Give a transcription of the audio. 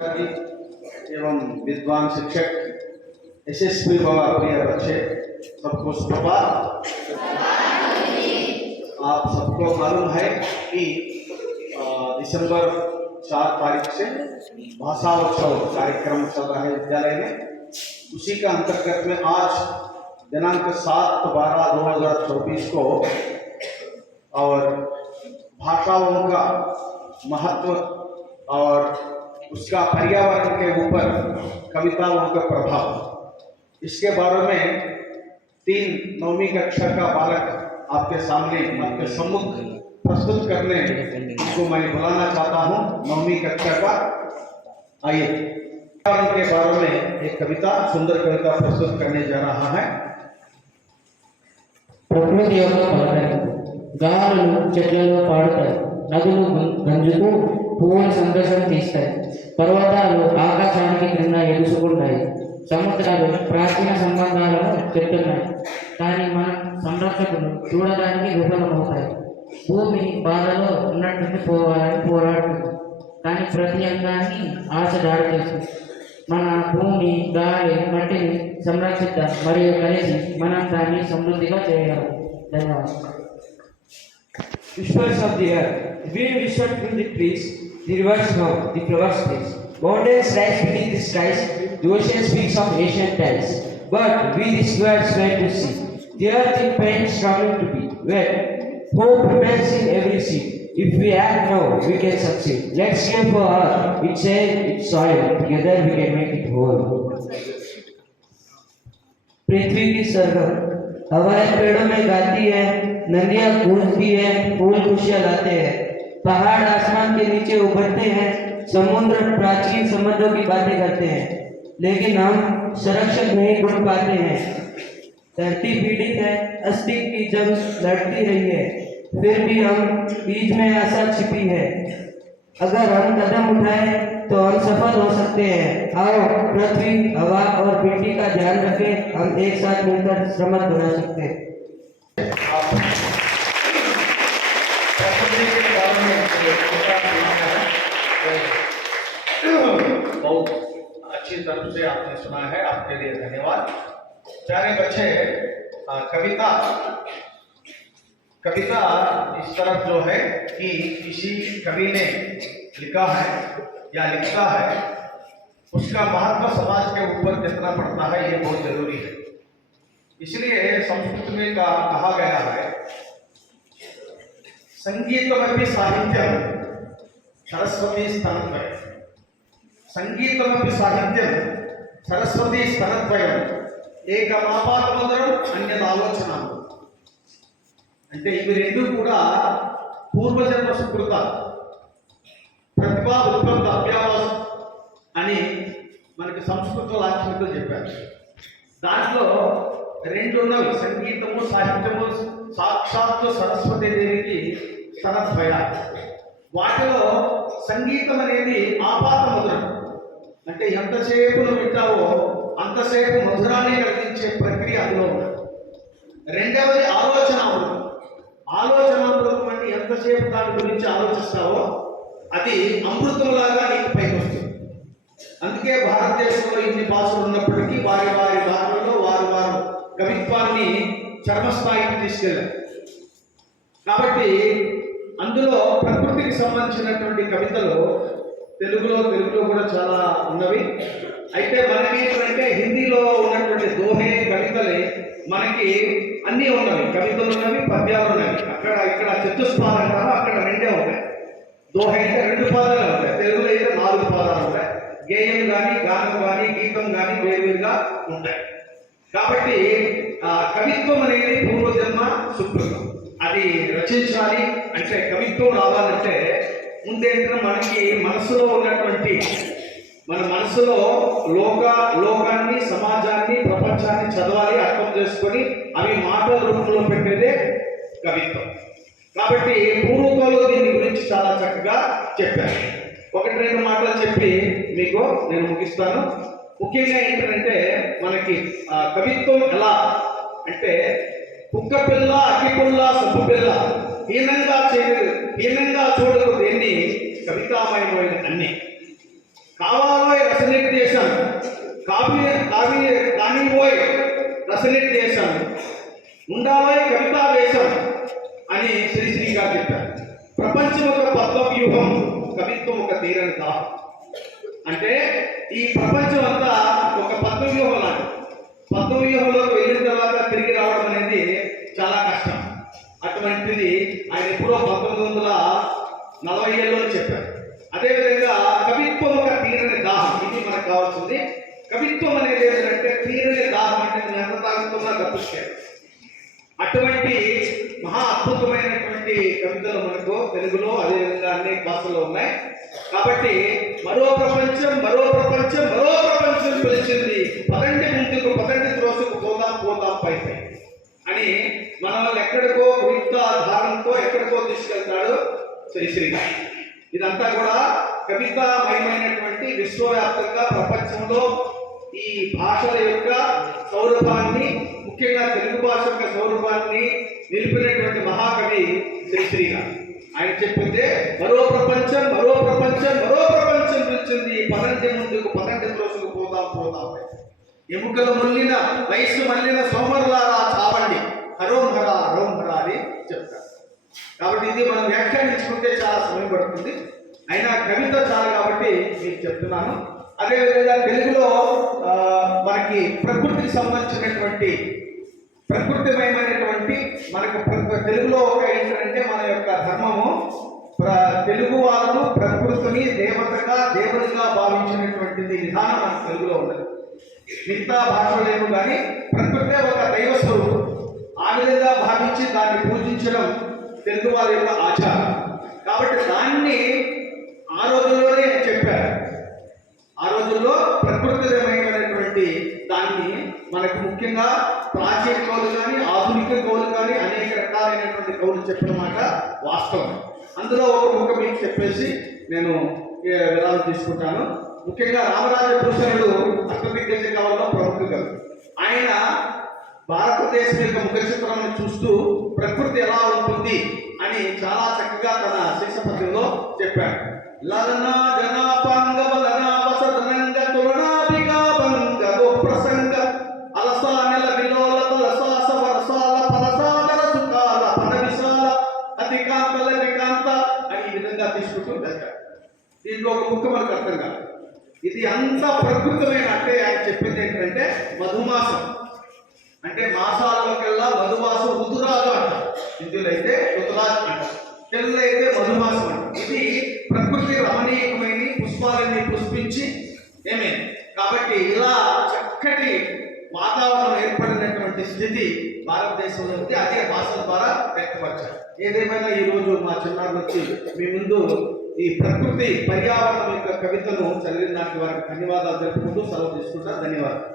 एवं विद्वान शिक्षक यशस्वी बाबा प्रिय बच्चे सबको सुप्रभात। आप सबको मालूम है कि दिसंबर 4 तारीख से भाषा उत्सव कार्यक्रम चल रहा है विद्यालय में। उसी का अंतर्गत में आज दिनांक 7/12/2024 को और भाषाओं का महत्व और उसका पर्यावरण के ऊपर कविताओं का प्रभाव, इसके बारे में 3 9वीं कक्षा का बालक आपके सामने आपके सम्मुख प्रस्तुत करने को मैं बुलाना चाहता हूँ। 9वीं कक्षा का आइए पर्यावरण के बारे में एक कविता, सुंदर कविता प्रस्तुत करने जा रहा है। ప్రకృతి యొక్క పలకరింపు, గాలులు చెట్లలో పాడుతాయి, నదులు గంజుతూ పువ్వుల సంతోషం తీస్తాయి, పర్వతాలు ఆకాశానికి క్రింద ఎగుసుకుంటాయి, సముద్రాలు ప్రాచీన సంబంధాలను చెప్తున్నాయి, కానీ మన సంరక్షకులు చూడడానికి విఫలమవుతాయి. భూమి బాధలో ఉన్నట్టు పోవాలని పోరాడుతుంది, కానీ ప్రతి అంగాన్ని ఆశ దాడి చేస్తుంది. మన భూమి, గాలి, మట్టిని సంరక్షిద్దాం మరియు కలిసి మనం దాన్ని సమృద్ధిగా చేయగలం. ధన్యవాదాలు. Whispers of the earth, the wind whispered through the trees, the rivers hum, the flowers freeze. Mountains rise beneath the skies, the ocean speaks of ancient times. But we these words were to see, the earth in pain struggling to be wet. Hope remains in every seed. If we act now, we can succeed. Let's care for earth, its air, its soil. Together we can make it whole. पृथ्वी की सरगम, हवाएं पेड़ों में गाती है, नदियां गूंजती है, फूल खुशियां लाते हैं, पहाड़ आसमान के नीचे उभरते हैं, समुद्र प्राचीन समझों की बातें करते हैं, लेकिन हम संरक्षक नहीं ढूंढ पाते हैं। धरती पीड़ित है, अस्तित्व की जंग लड़ती रही है, फिर भी हम बीच में आशा छिपी है। अगर हम कदम उठाए तो हम सफल हो सकते हैं। आओ पृथ्वी, हवा और मिट्टी का ध्यान रखें, हम एक साथ मिलकर समृद्ध बना सकते हैं। बहुत अच्छी तरह से आपने सुना है, आपके लिए धन्यवाद। प्यारे बच्चे, कविता इस तरफ जो है कि किसी कवि ने लिखा है या लिखता है, उसका महत्व समाज के ऊपर कितना पड़ता है ये बहुत जरूरी है। इसलिए संस्कृत में कहा गया है, संगीतमपि साहित्यम सरस्वती स्तनद्वयम्। संगीतमपि साहित्यम सरस्वती स्तनद्वयम् ఏకమాపాతమధురం అన్యదాలోచన. అంటే ఇవి రెండు కూడా పూర్వజన్మ సుకృత ప్రతిభా ఉత్పత్త అభ్యాసం అని మనకి సంస్కృత లాంఛనతో చెప్పారు. దాంట్లో 2 ఉన్నవి, సంగీతము సాహిత్యము, సాక్షాత్తు సరస్వతి దేవికి స్తనద్వయ. వాటిలో సంగీతం అనేది ఆపాత మధురం, అంటే ఎంతసేపు నువ్వు వింటావో అంతసేపు మధురాన్ని కలిగించే ప్రక్రియ అందులో ఉన్నది. రెండవది ఆలోచనామృతం. ఆలోచనామృతం అంటే ఎంతసేపు దాని గురించి ఆలోచిస్తావో అది అమృతంలాగా నీకు పైకి వస్తుంది. అందుకే భారతదేశంలో ఇన్ని భాషలు ఉన్నప్పటికీ వారి వారి భాషల్లో వారు కవిత్వాన్ని చర్మస్థాయికి తీసుకెళ్ళారు. కాబట్టి అందులో ప్రకృతికి సంబంధించినటువంటి కవితలు తెలుగులో కూడా చాలా ఉన్నవి. అయితే మనకి ఏంటంటే హిందీలో ఉన్నటువంటి దోహే కవితలే మనకి అన్నీ ఉన్నవి, కవితలు ఉన్నవి, పద్యాలు ఉన్నవి. ఇక్కడ చతుస్పాదాలు అంటారు, అక్కడ 2 ఉంటాయి. దోహే అయితే 2 పాదాలు ఉంటాయి, తెలుగులో అయితే 4 పాదాలు ఉంటాయి. గేయం కానీ, గానం కానీ, గీతం కానీ వేరువేరుగా ఉంటాయి. కాబట్టి కవిత్వం అనేది పూర్వజన్మ సుకృతం. అది రచించాలి అంటే, కవిత్వం రావాలంటే ముందేంటంటే మనకి మనసులో ఉన్నటువంటి, మన మనసులో లోకాన్ని, సమాజాన్ని, ప్రపంచాన్ని చదవాలి, అర్థం చేసుకొని అవి మాటల రూపంలో పెట్టేదే కవిత్వం. కాబట్టి పూర్వకులు దీని గురించి చాలా చక్కగా చెప్పారు. 1-2 మాటలు చెప్పి మీకు నేను ముగిస్తాను. ముఖ్యంగా ఏంటంటే మనకి కవిత్వం ఎలా అంటే, కుక్క పిల్ల, అగ్గి పుల్ల, సబ్బు పిల్ల, హీనంగా చూడదు ఎన్ని కవితామయమైన అన్ని కావాలి. రసనిర్దేశం కానివోయ్ రసనిర్దేశం ఉండాలోయ్ కవితావేశం అని శ్రీశ్రీ గారు చెప్పారు. ప్రపంచం ఒక పద్మవ్యూహం, కవిత్వం ఒక తీరని దాహం. అంటే ఈ ప్రపంచం అంతా ఒక పద్మవ్యూహం లాంటి. పద్మవ్యూహంలోకి వెళ్ళిన తర్వాత తిరిగి రావడం అనేది చాలా కష్టం. అటువంటిది ఆయన ఎప్పుడో 1940లో చెప్పారు. అదేవిధంగా కవిత్వం ఒక తీరని దాహం, ఇది మనకు కావాల్సింది. కవిత్వం అనేది ఏంటంటే తీరని దాహం, అంటే నేను ఎంత తాగుతున్నా తప్పించాను. అటువంటి మహా అద్భుతమైనటువంటి కవితలు మనకు తెలుగులో అదేవిధంగా అన్ని భాషల్లో ఉన్నాయి. కాబట్టి మరో ప్రపంచం పిలిచింది, పదండి ముందుకు, పదండి త్రోసుకు, పోదాం పై అని మన వాళ్ళు ఎక్కడికో కవిత ధారణతో ఎక్కడికో తీసుకెళ్తాడు శ్రీశ్రీ. ఇదంతా కూడా కవితామయమైనటువంటి విశ్వవ్యాప్తంగా ప్రపంచంలో ఈ భాషల యొక్క సౌరభాన్ని, ముఖ్యంగా తెలుగు భాష యొక్క సౌరభాన్ని నిలిపినటువంటి మహాకవి శ్రీశ్రీ గారు. ఆయన చెప్పిందే మరో ప్రపంచం పిలిచింది, పదండి ముందుకు, పదండి త్రోసుకు, పోదాం. ఎముకలు మళ్ళిన వయస్సు మళ్ళిన సోమరులారా చావండి, హరోం హర అని చెప్తారు. కాబట్టి ఇది మనం వ్యాఖ్యానించుకుంటే చాలా సమయం పడుతుంది. అయినా కవిత చాలు కాబట్టి మీకు చెప్తున్నాను. అదేవిధంగా తెలుగులో మనకి ప్రకృతికి సంబంధించినటువంటి ప్రకృతిమయమైనటువంటి మనకు తెలుగులో ఒక ఏంటంటే మన యొక్క ధర్మము, తెలుగు వాళ్ళు ప్రకృతిని దేవునిగా భావించినటువంటిది విధానం మన తెలుగులో ఉన్నది. మిగతా భాషలేము కానీ ప్రకృతే ఒక దైవ స్వరూపం. ఆ విధంగా భావించి దాన్ని పూజించడం తెలుగు వారి యొక్క ఆచారం. కాబట్టి దాన్ని ఆ రోజుల్లోనే చెప్పారు. ఆ రోజుల్లో ప్రకృతిమయమైనటువంటి దాన్ని మనకు ముఖ్యంగా ప్రాచీన కవులు కానీ ఆధునిక కవులు కానీ అనేక రకాలైనటువంటి కవులు చెప్పిన మాట వాస్తవం. అందులో ఒక ముక్క మీకు చెప్పేసి నేను విరామం తీసుకుంటాను. ముఖ్యంగా రామరాజ భూషణుడు అష్టదిగ్గజ కవుల్లో ప్రముఖ కవి. ఆయన భారతదేశం యొక్క ముఖ చిత్రాన్ని చూస్తూ ప్రకృతి ఎలా ఉంటుంది అని చాలా చక్కగా తన శిక్షపత్రంలో చెప్పాడు. లలనా జనాపాంగవ లనా వసదనంగ తులనాభిగా భంగ ప్రసంగ అలసా నెల విలోల తలసాస వరసాల పరసాదర సుఖాల పన విశాల అతికాంతల వికాంత అని ఈ విధంగా తీసుకుంటూ వెళ్తాడు. దీంట్లో ఒక ముక్క మనకు అర్థం కాదు. ఇది అంత ప్రకృతమైన, అంటే ఆయన చెప్పింది ఏంటంటే మధుమాసం, అంటే మాసాలలోకెల్లా మధుమాసం ఋతురాజు అంటారు. హిందీలో అయితే ఋతురాజు అంటారు, తెలుగులో అయితే మధుమాసం అంటారు. ఇది ప్రకృతి రమణీయమైన పుష్పాలన్నీ పుష్పించి కాబట్టి ఇలా చక్కటి వాతావరణం ఏర్పడినటువంటి స్థితి భారతదేశంలో ఉంది. అదే భాషల ద్వారా వ్యక్తపరిచారు. ఏదేమైనా ఈరోజు మా చిన్నారులు వచ్చి మీ ముందు ఈ ప్రకృతి పర్యావరణం యొక్క కవితను చదివిన దానికి వారికి ధన్యవాదాలు తెలుపుకుంటూ సెలవు తీసుకుంటారు. ధన్యవాదాలు.